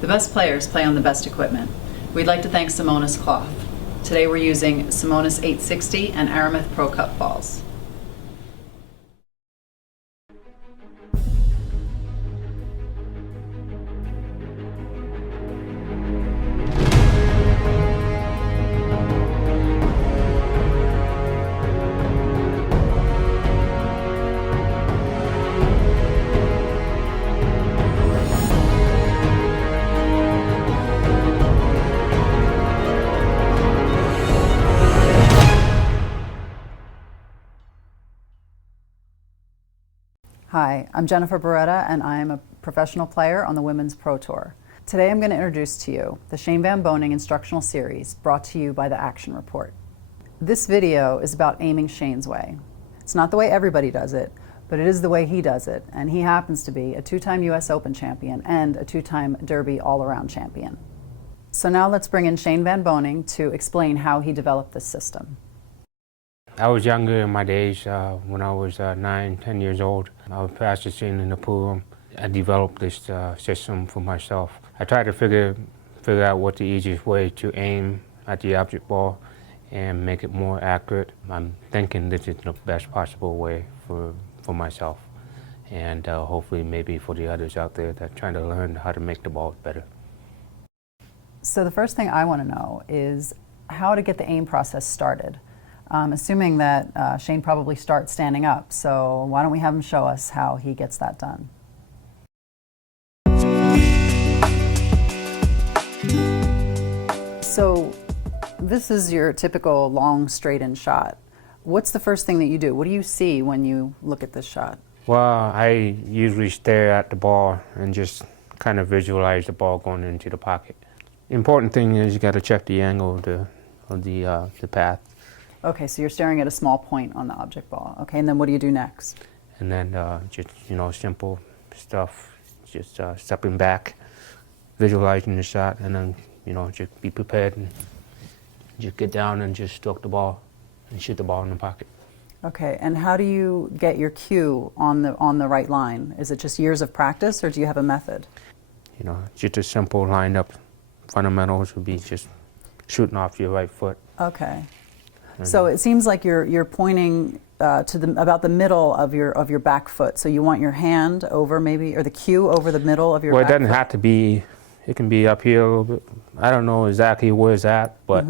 The best players play on the best equipment. We'd like to thank Simonis Cloth. Today we're using Simonis 860 and Aramith Pro Cup balls. Hi, I'm Jennifer Beretta, and I'm a professional player on the Women's Pro Tour. Today I'm going to introduce to you the Shane Van Boening instructional series brought to you by the Action Report. This video is about aiming Shane's way. It's not the way everybody does it, but it is the way he does it, and he happens to be a two-time US Open champion and a two-time Derby all-around champion. So now let's bring in Shane Van Boening to explain how he developed this system. I was younger in my days. When I was 9, 10 years old, I was practicing in the pool room. I developed this system for myself. I tried to figure out what the easiest way to aim at the object ball and make it more accurate. I'm thinking this is the best possible way for myself, and hopefully maybe for the others out there that are trying to learn how to make the balls better. So the first thing I want to know is how to get the aim process started. Assuming that Shane probably starts standing up, so why don't we have him show us how he gets that done. So this is your typical long straight-in shot. What's the first thing that you do? What do you see when you look at this shot? Well, I usually stare at the ball and just kind of visualize the ball going into the pocket. The important thing is you got to check the angle of the path. Okay, so you're staring at a small point on the object ball. Okay, and then what do you do next? And then just, simple stuff, just stepping back, visualizing the shot, and then, just be prepared and just get down and just stroke the ball and shoot the ball in the pocket. Okay, and how do you get your cue on the right line? Is it just years of practice, or do you have a method? Just a simple lined-up fundamentals would be just shooting off your right foot. Okay. So it seems like you're pointing to about the middle of your back foot. So you want your hand over maybe, or the cue over the middle of your back foot? Well, it doesn't have to be. It can be up here a little bit. I don't know exactly where it's at, but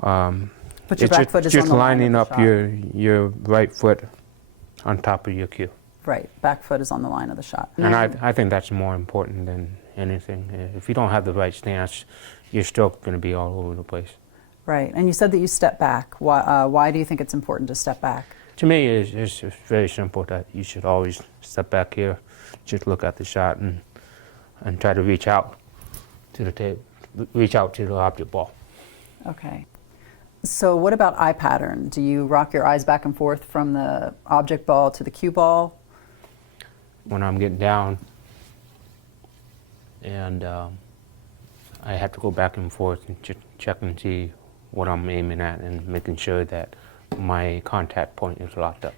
but your back foot is just on the lining line of the up your right foot on top of your cue. Right, back foot is on the line of the shot. And I think that's more important than anything. If you don't have the right stance, your stroke is going to be all over the place. Right, and you said that you step back. Why do you think it's important to step back? To me, it's very simple that you should always step back here, just look at the shot and try to reach out to the table, reach out to the object ball. Okay. So what about eye pattern? Do you rock your eyes back and forth from the object ball to the cue ball? When I'm getting down and I have to go back and forth and just check and see what I'm aiming at and making sure that my contact point is locked up.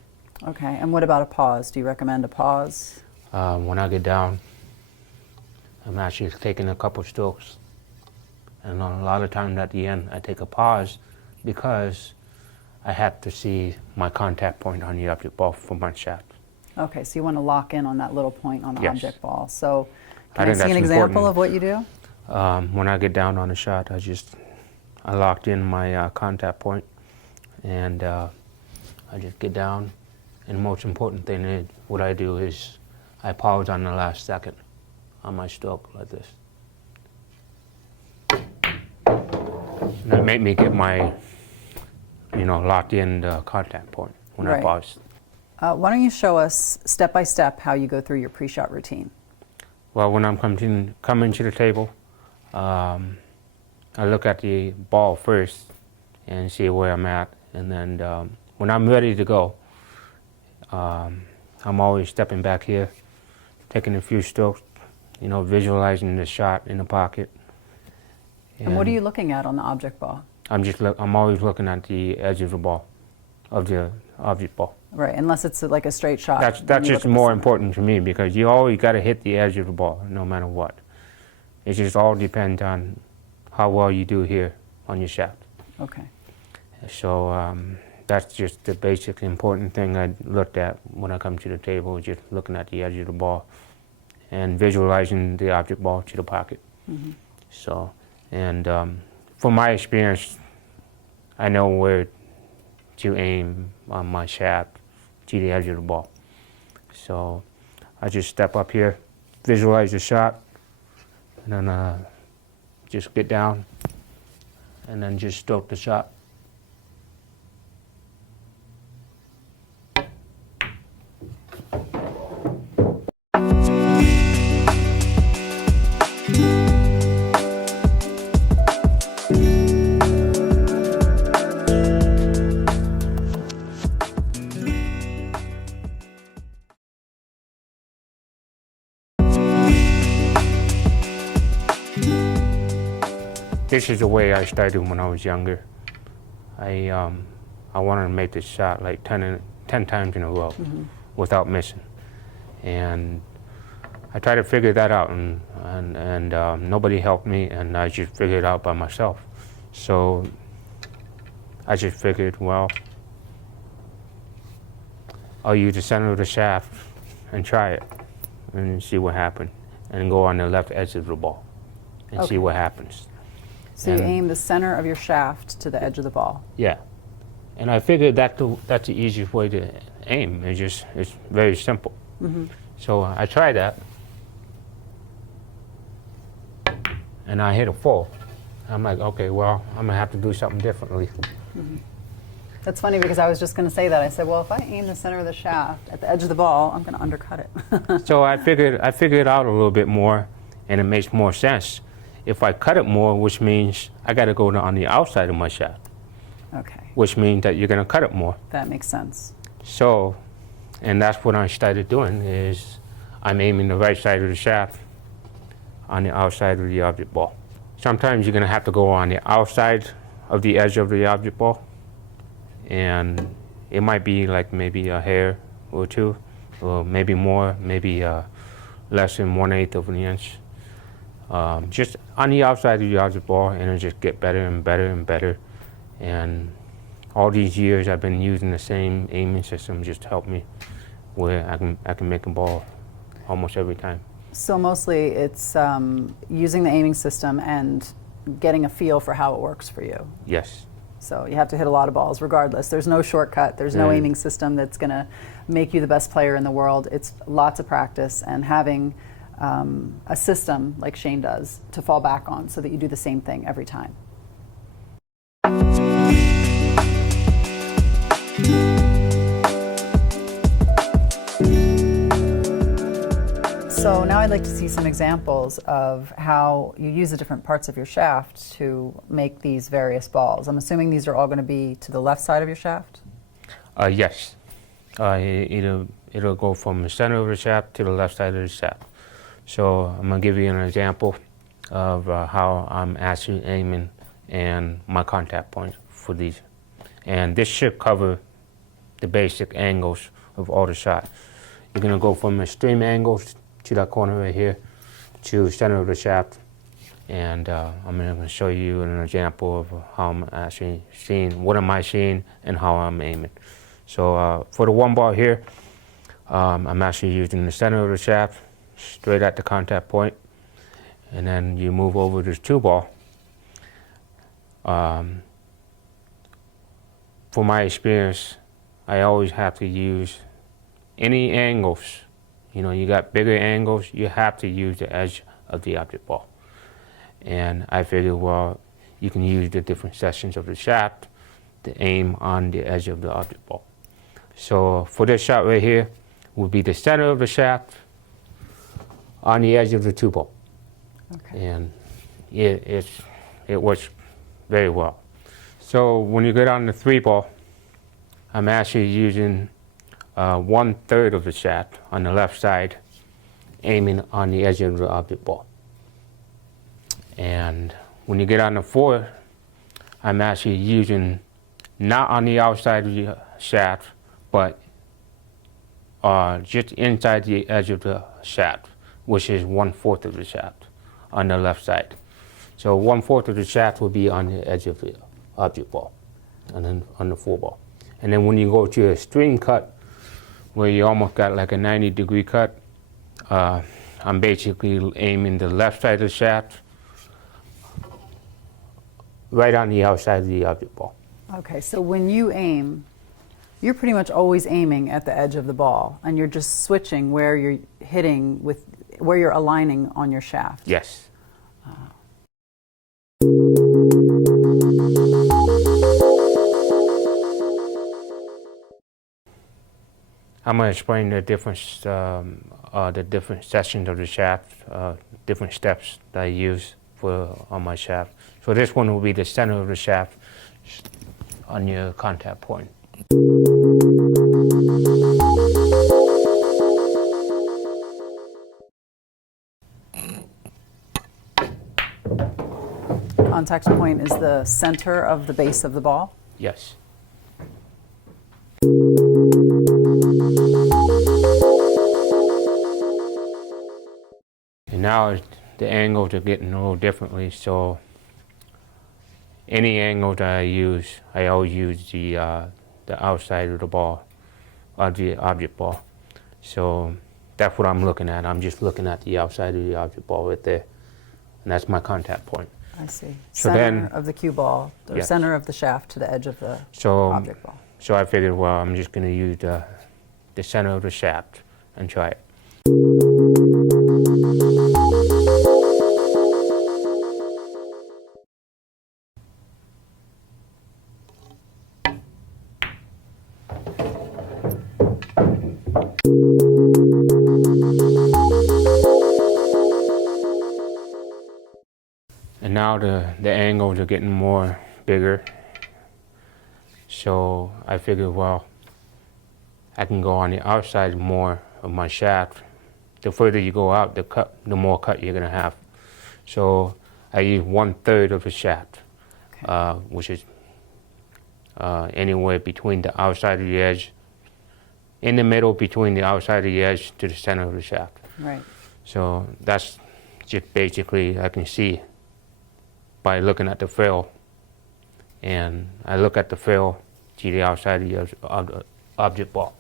Okay, and what about a pause? Do you recommend a pause? When I get down, I'm actually taking a couple strokes, and a lot of times at the end I take a pause because I have to see my contact point on the object ball for my shot. Okay, so you want to lock in on that little point on the Yes. object ball. So can I think see an that's example important. of what you do? When I get down on the shot, I locked in my contact point, and I just get down. And the most important thing is, what I do is I pause on the last second on my stroke like this. And that made me get my, locked in the contact point when I Right. pause. Why don't you show us step by step how you go through your pre-shot routine? Well, when I'm coming to the table, I look at the ball first and see where I'm at, and then when I'm ready to go, I'm always stepping back here, taking a few strokes, visualizing the shot in the pocket. And what are you looking at on the object ball? I'm always looking at the edge of the ball, of the object ball. Right, unless it's like a straight shot. That's just more important to me, because you always got to hit the edge of the ball no matter what. It just all depends on how well you do here on your shaft. Okay. So that's just the basic important thing I looked at when I come to the table, just looking at the edge of the ball and visualizing the object ball to the pocket. Mm-hmm. So, and from my experience, I know where to aim on my shaft to the edge of the ball. So I just step up here, visualize the shot, and then just get down and then just stroke the shot. This is the way I started when I was younger. I wanted to make this shot like 10 times in a row without missing. And I tried to figure that out, and nobody helped me, and I just figured it out by myself. So I just figured, well, I'll use the center of the shaft and try it and see what happens, and go on the left edge of the ball and see what happens. So you aim the center of your shaft to the edge of the ball. Yeah, and I figured that's the easiest way to aim. It's very simple. Mm-hmm. So I tried that, and I hit a full. I'm like, okay, well, I'm gonna have to do something differently. Mm-hmm. That's funny because I was just going to say that. I said, well, if I aim the center of the shaft at the edge of the ball, I'm going to undercut it. So I figured it out a little bit more, and it makes more sense. If I cut it more, which means I got to go on the outside of my shaft. Okay. Which means that you're going to cut it more. That makes sense. So, and that's what I started doing, is I'm aiming the right side of the shaft on the outside of the object ball. Sometimes you're going to have to go on the outside of the edge of the object ball, and it might be like maybe a hair or two, or maybe more, maybe less than 1/8 of an inch. Just on the outside of the object ball, and it'll just get better and better and better. And all these years I've been using the same aiming system just to help me, where I can make a ball almost every time. So mostly it's using the aiming system and getting a feel for how it works for you. Yes. So you have to hit a lot of balls regardless. There's no shortcut. There's no aiming system that's going to make you the best player in the world. It's lots of practice and having a system like Shane does to fall back on so that you do the same thing every time. So now I'd like to see some examples of how you use the different parts of your shaft to make these various balls. I'm assuming these are all going to be to the left side of your shaft? Yes. It'll go from the center of the shaft to the left side of the shaft. So I'm going to give you an example of how I'm actually aiming and my contact point for these. And this should cover the basic angles of all the shots. You're going to go from extreme angles to that corner right here to center of the shaft. And I'm going to show you an example of how I'm actually seeing, what am I seeing and how I'm aiming. So for the one ball here, I'm actually using the center of the shaft straight at the contact point, and then you move over to this two ball. For my experience, I always have to use any angles. You know, you got bigger angles, you have to use the edge of the object ball. And I figured, well, you can use the different sections of the shaft to aim on the edge of the object ball. So for this shot right here, would be the center of the shaft on the edge of the two ball. Okay. And it works very well. So when you go down the three ball, I'm actually using 1/3 of the shaft on the left side, aiming on the edge of the object ball. And when you get on the four, I'm actually using not on the outside of the shaft, but just inside the edge of the shaft, which is 1/4 of the shaft on the left side. So 1/4 of the shaft will be on the edge of the object ball, and then on the full ball. And then when you go to a stream cut, where you almost got like a 90-degree cut, I'm basically aiming the left side of the shaft right on the outside of the object ball. Okay, so when you aim, you're pretty much always aiming at the edge of the ball, and you're just switching where you're hitting with, where you're aligning on your shaft. Yes. I'm going to explain the different sections of the shaft, different steps that I use on my shaft. So this one will be the center of the shaft on your contact point. Contact point is the center of the base of the ball? Yes. And now the angles are getting a little differently, so any angle that I use, I always use the outside of the ball, of the object ball. So that's what I'm looking at. I'm just looking at the outside of the object ball right there, and that's my contact point. I see. So Center then, of the cue ball, or yes. center of the shaft to the edge of the object ball. So I figured, well, I'm just going to use the center of the shaft and try it. And now the angles are getting more bigger. So I figured, well, I can go on the outside more of my shaft. The further you go out, the more cut you're gonna have. So I use 1/3 of the shaft, okay. Which is anywhere between the outside of the edge, in the middle between the outside of the edge to the center of the shaft. Right. So that's just basically, I can see by looking at the fill, and I look at the fill to the outside of the object ball.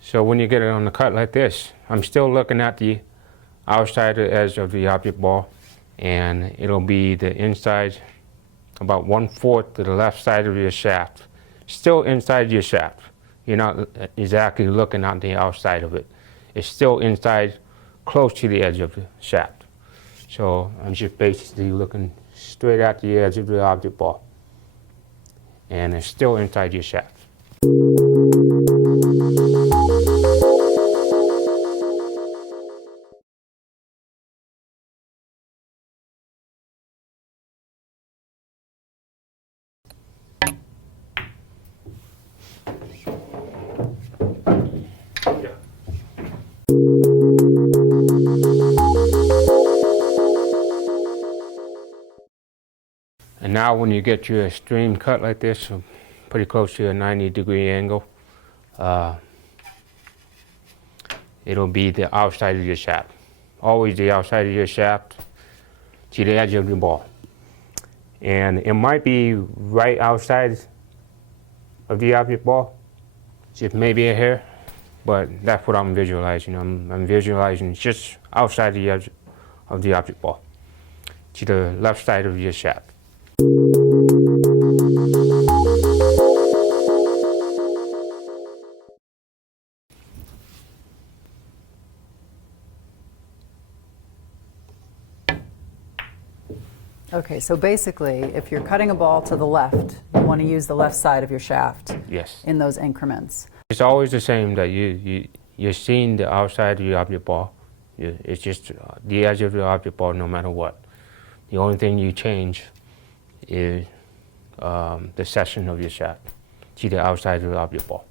So when you get it on the cut like this, I'm still looking at the outside edge of the object ball, and it'll be the inside, about 1/4 to the left side of your shaft. Still inside your shaft. You're not exactly looking on the outside of it. It's still inside, close to the edge of the shaft. So I'm just basically looking straight at the edge of the object ball, and it's still inside your shaft. And now when you get your stream cut like this, pretty close to a 90-degree angle, it'll be the outside of your shaft. Always the outside of your shaft to the edge of the ball. And it might be right outside of the object ball, just maybe a hair, but that's what I'm visualizing. I'm visualizing just outside the edge of the object ball, to the left side of your shaft. Okay, so basically, if you're cutting a ball to the left, you want to use the left side of your shaft. Yes. In those increments. It's always the same, that you're seeing the outside of the object ball. It's just the edge of the object ball no matter what. The only thing you change is the section of your shaft to the outside of the object ball.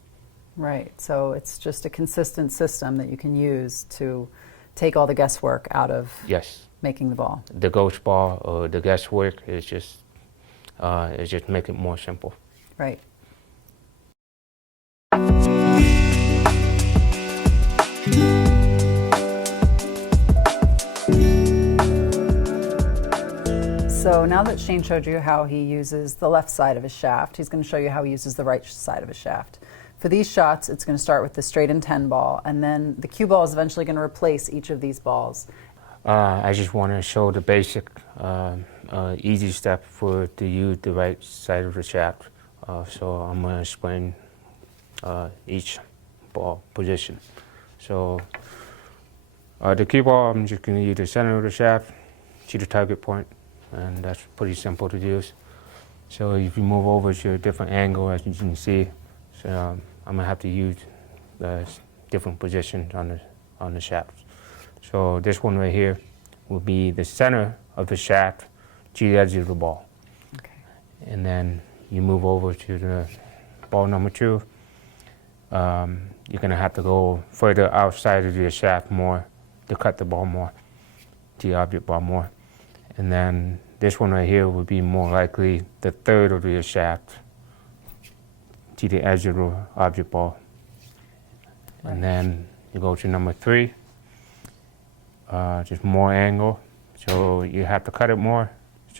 Right. So it's just a consistent system that you can use to take all the guesswork out of Yes. making the ball. The ghost ball or the guesswork is just make it more simple. Right. So now that Shane showed you how he uses the left side of his shaft, he's going to show you how he uses the right side of his shaft. For these shots, it's going to start with the straight and 10 ball, and then the cue ball is eventually going to replace each of these balls. I just want to show the basic, easy step to use the right side of the shaft. So I'm going to explain each ball position. So the cue ball, I'm just going to use the center of the shaft to the target point, and that's pretty simple to use. So if you move over to a different angle, as you can see, so I'm going to have to use different positions on the shaft. So this one right here will be the center of the shaft to the edge of the ball. Okay. And then you move over to the ball number 2. You're going to have to go further outside of your shaft more to cut the ball more, the object ball more. And then this one right here would be more likely the third of your shaft to the edge of the object ball. Right. And then you go to number 3. Just more angle, so you have to cut it more,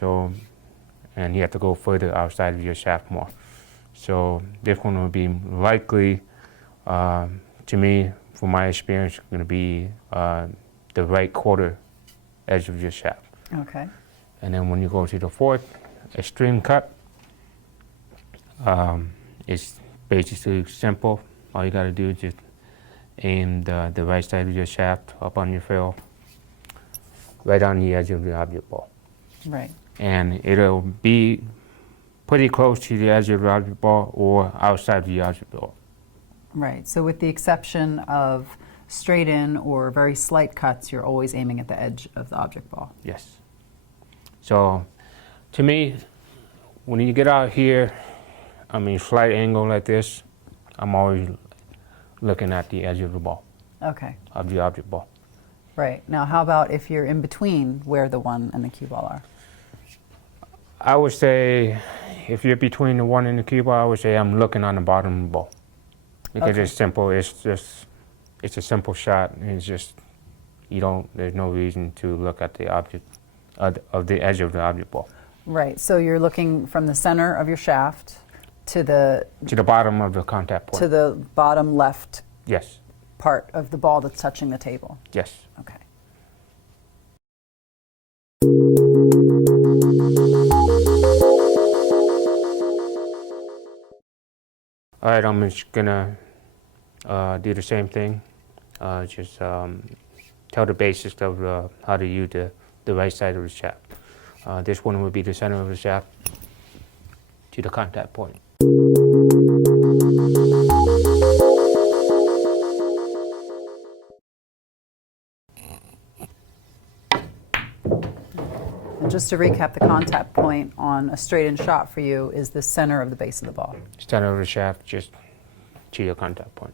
and you have to go further outside of your shaft more. So this one will be likely, to me, from my experience, going to be the right quarter edge of your shaft. Okay. And then when you go to the 4th extreme cut, it's basically simple. All you got to do is just aim the right side of your shaft up on your fill, right on the edge of the object ball. Right. And it'll be pretty close to the edge of the object ball or outside of the object ball. Right. So with the exception of straight in or very slight cuts, you're always aiming at the edge of the object ball. Yes. So to me, when you get out here, I mean, slight angle like this, I'm always looking at the edge of the ball, Okay. of the object ball. Right. Now, how about if you're in between where the 1 and the cue ball are? I would say if you're between the 1 and the cue ball, I would say I'm looking on the bottom of the ball. Because Okay. it's simple, it's a simple shot, and it's just, there's no reason to look at the object, of the edge of the object ball. Right. So you're looking from the center of your shaft to the bottom of the contact point. to the bottom left Yes, part of the ball that's touching the table. yes. Okay. All right, I'm just gonna do the same thing. Just tell the basics of how to use the right side of the shaft. This one would be the center of the shaft to the contact point. And just to recap, the contact point on a straight-in shot for you is the center of the base of the ball. Center of the shaft, just to your contact point.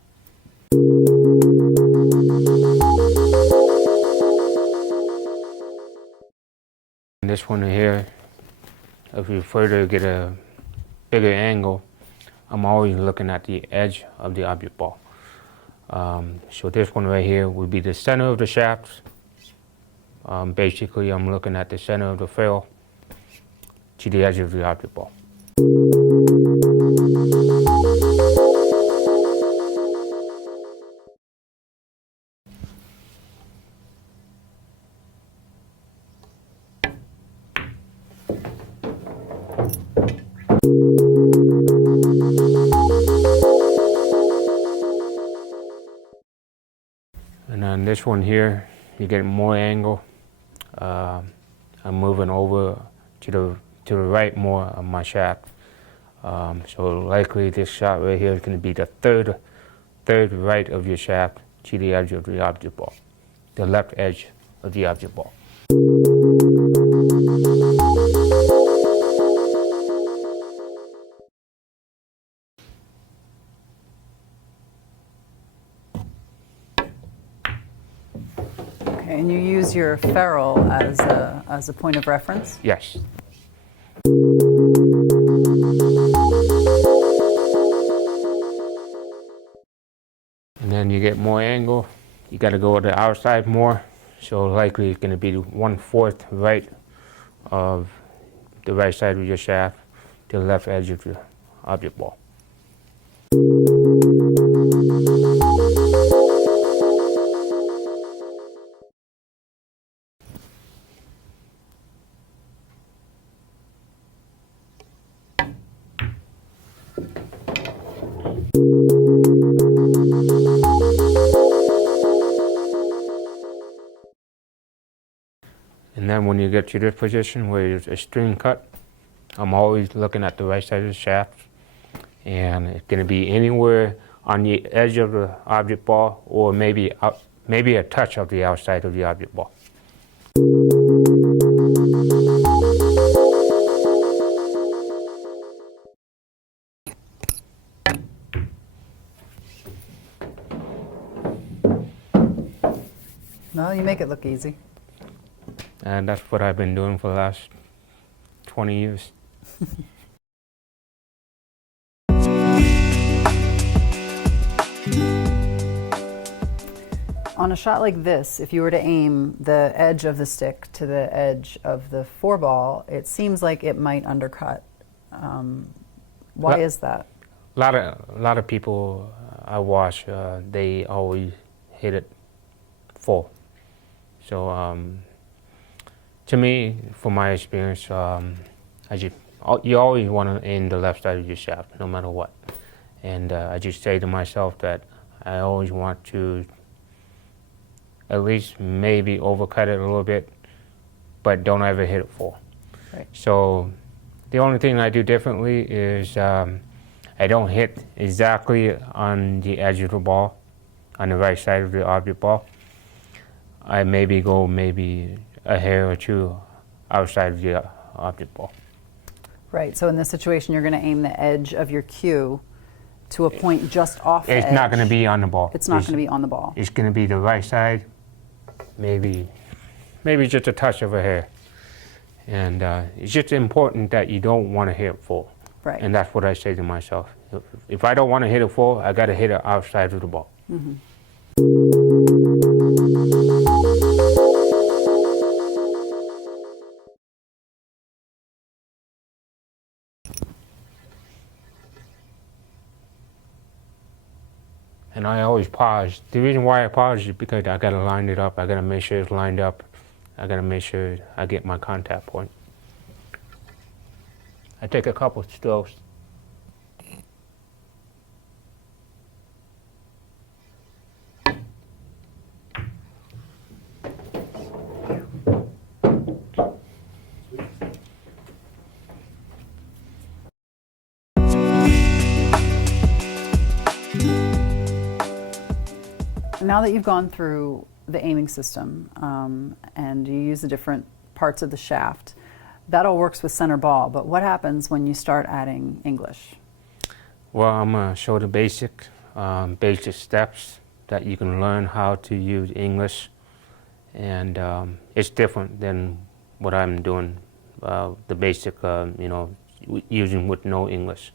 And this one here, if you further get a bigger angle, I'm always looking at the edge of the object ball. So this one right here would be the center of the shaft. Basically, I'm looking at the center of the fill to the edge of the object ball. And then this one here, you get more angle. I'm moving over to the right more of my shaft. So likely this shot right here is going to be the third right of your shaft to the edge of the object ball, the left edge of the object ball. Okay, and you use your ferrule as a point of reference? Yes. And then you get more angle. You got to go to the outside more. So likely it's going to be 1/4 right of the right side of your shaft to the left edge of your object ball. And then when you get to this position where it's a string cut, I'm always looking at the right side of the shaft, and it's going to be anywhere on the edge of the object ball, or maybe a touch of the outside of the object ball. No, you make it look easy. And that's what I've been doing for the last 20 years. On a shot like this, if you were to aim the edge of the stick to the edge of the four-ball, it seems like it might undercut. Why is that? A lot of people I watch, they always hit it full. So to me, from my experience, you always want to aim the left side of your shaft, no matter what. And I just say to myself that I always want to at least maybe overcut it a little bit, but don't ever hit it full. Right. So the only thing I do differently is I don't hit exactly on the edge of the ball, on the right side of the object ball. I maybe go a hair or two outside of the object ball. Right, so in this situation, you're going to aim the edge of your cue to a point just off the edge. It's not going to be on the ball. It's not going to be on the ball. It's going to be the right side, maybe just a touch of a hair. And it's just important that you don't want to hit it full. Right. And that's what I say to myself. If I don't want to hit it full, I got to hit it outside of the ball. Mm-hmm. And I always pause. The reason why I pause is because I got to line it up. I got to make sure it's lined up. I got to make sure I get my contact point. I take a couple strokes. Now that you've gone through the aiming system and you use the different parts of the shaft, that all works with center ball, but what happens when you start adding English? Well, I'm going to show the basic steps that you can learn how to use English, and it's different than what I'm doing, the basic, using with no English.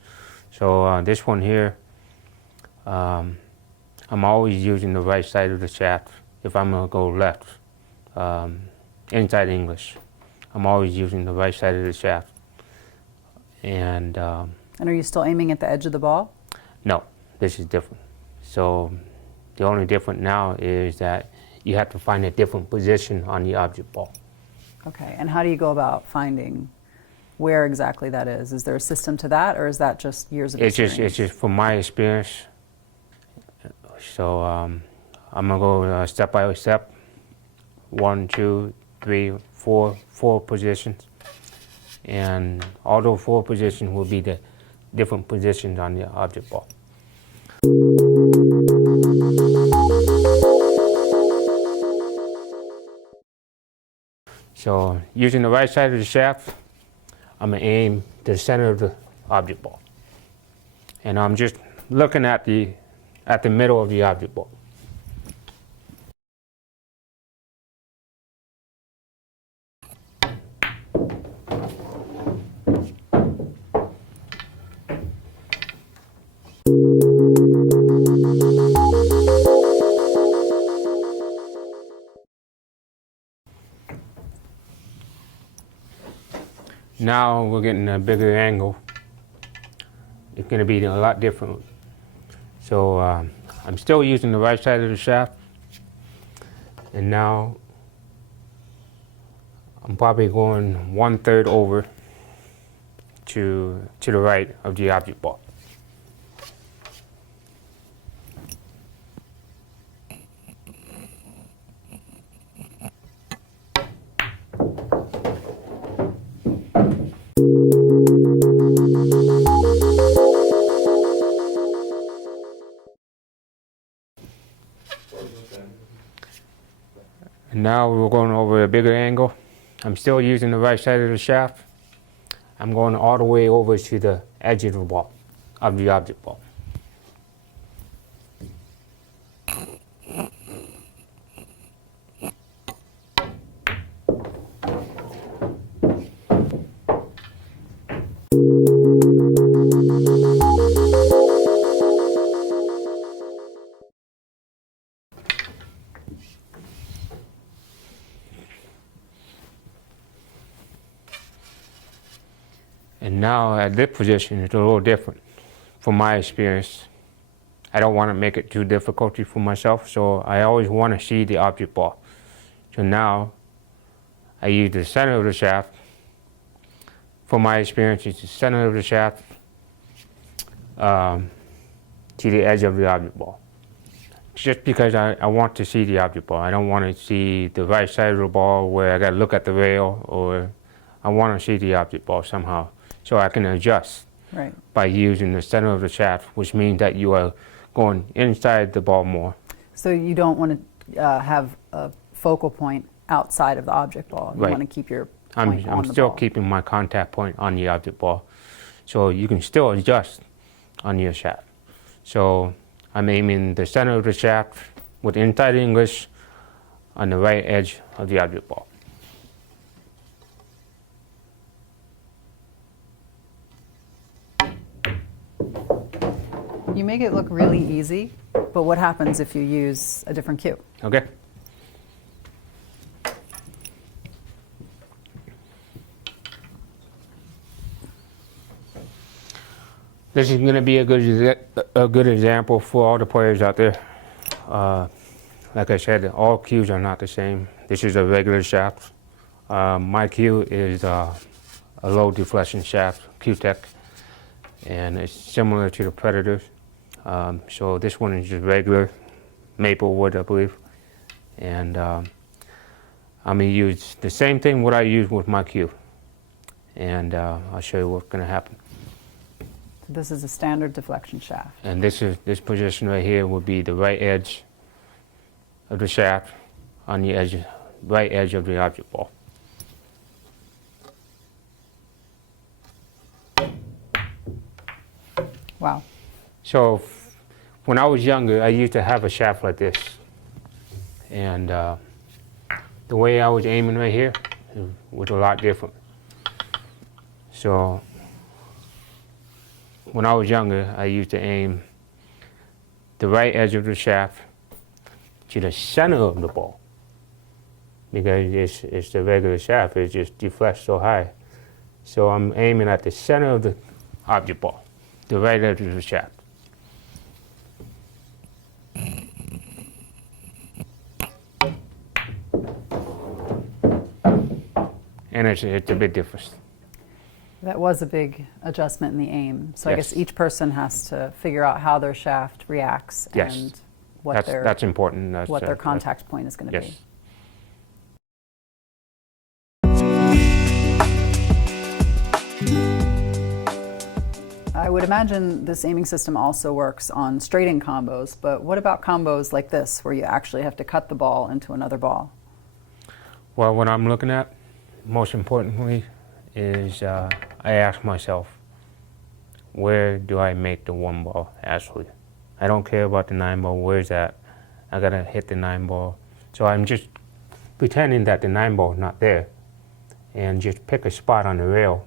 So this one here, I'm always using the right side of the shaft. If I'm going to go left, inside English, I'm always using the right side of the shaft. And are you still aiming at the edge of the ball? No, this is different. So the only different now is that you have to find a different position on the object ball. Okay, and how do you go about finding where exactly that is? Is there a system to that, or is that just years of experience? It's just from my experience. So I'm gonna go step by step. 1, 2, 3, 4 positions, and all those 4 positions will be the different positions on the object ball. So using the right side of the shaft, I'm gonna aim to the center of the object ball, and I'm just looking at the middle of the object ball. Now we're getting a bigger angle. It's going to be a lot different. So I'm still using the right side of the shaft, and now I'm probably going 1/3 over to the right of the object ball. And now we're going over a bigger angle. I'm still using the right side of the shaft. I'm going all the way over to the edge of the ball, of the object ball. And now at this position, it's a little different from my experience. I don't want to make it too difficult for myself, so I always want to see the object ball. So now I use the center of the shaft. For my experience, it's the center of the shaft to the edge of the object ball. Just because I want to see the object ball. I don't want to see the right side of the ball where I got to look at the rail, or I want to see the object ball somehow, so I can adjust by using the center of the shaft, which means that you are going inside the ball more. So you don't want to have a focal point outside of the object ball. You want to keep your point on the ball. I'm still keeping my contact point on the object ball, so you can still adjust on your shaft. So I'm aiming the center of the shaft with inside English on the right edge of the object ball. You make it look really easy, but what happens if you use a different cue? Okay. This is going to be a good example for all the players out there. Like I said, all cues are not the same. This is a regular shaft. My cue is a low deflection shaft, Q-Tech, and it's similar to the Predators. So this one is just regular maple wood, I believe. And I'm going to use the same thing what I use with my cue. And I'll show you what's going to happen. So this is a standard deflection shaft. And this position right here would be the right edge of the shaft on the edge, right edge of the object ball. Wow. So when I was younger, I used to have a shaft like this. And the way I was aiming right here was a lot different. So when I was younger, I used to aim the right edge of the shaft to the center of the ball, because it's the regular shaft, it just deflects so high. So I'm aiming at the center of the object ball, the right edge of the shaft. And it's a bit different. That was a big adjustment in the aim. So I Yes. guess each person has to figure out how their shaft reacts Yes. and what That's important. what their contact point is going to yes. be. I would imagine this aiming system also works on straight-in combos, but what about combos like this, where you actually have to cut the ball into another ball? Well, what I'm looking at, most importantly, is I ask myself, where do I make the one ball actually? I don't care about the 9 ball, where's that? I gotta hit the 9 ball. So I'm just pretending that the 9 ball is not there, and just pick a spot on the rail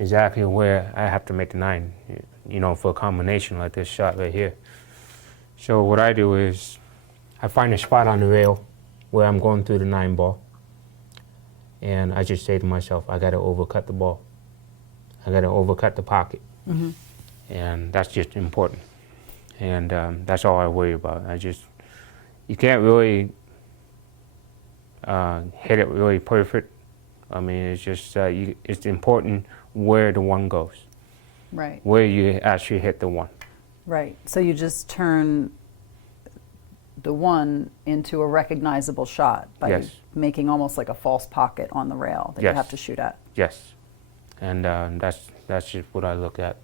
exactly where I have to make the 9, you know, for a combination like this shot right here. So what I do is I find a spot on the rail where I'm going through the 9 ball, And I just say to myself, I got to overcut the ball. I got to overcut the pocket. Mm-hmm. And that's just important. And that's all I worry about. You can't really hit it really perfect. I mean, it's just, it's important where the one goes. Right. Where you actually hit the one. Right. So you just turn the one into a recognizable shot by Yes. making almost like a false pocket on the rail that you Yes. have to shoot at. Yes. And that's just what I look at.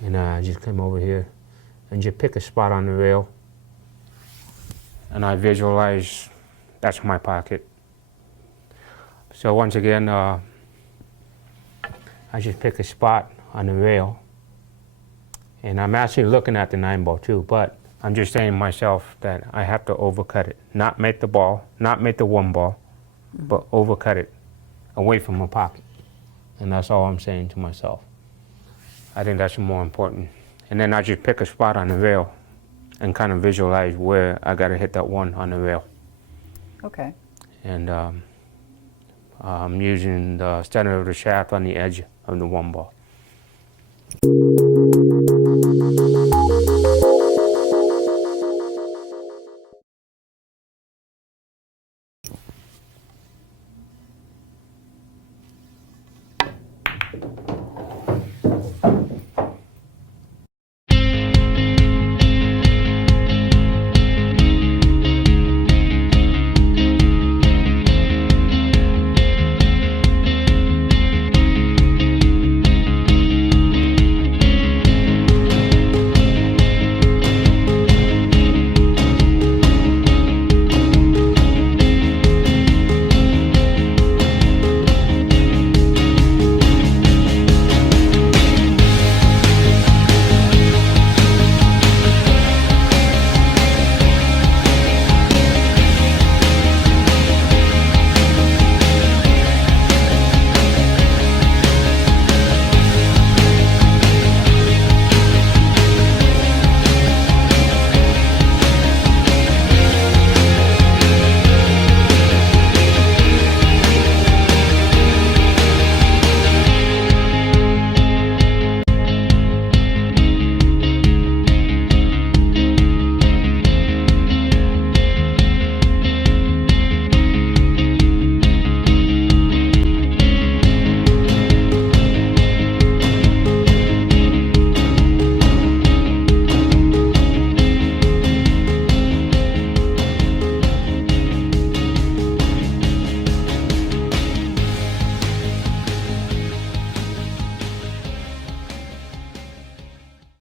And I just come over here and just pick a spot on the rail. And I visualize that's my pocket. So once again, I just pick a spot on the rail. And I'm actually looking at the 9-ball too, but I'm just saying to myself that I have to overcut it. Not make the ball, not make the 1-ball, but overcut it away from my pocket. And that's all I'm saying to myself. I think that's more important. And then I just pick a spot on the rail and kind of visualize where I got to hit that one on the rail. Okay. And I'm using the center of the shaft on the edge of the 1-ball.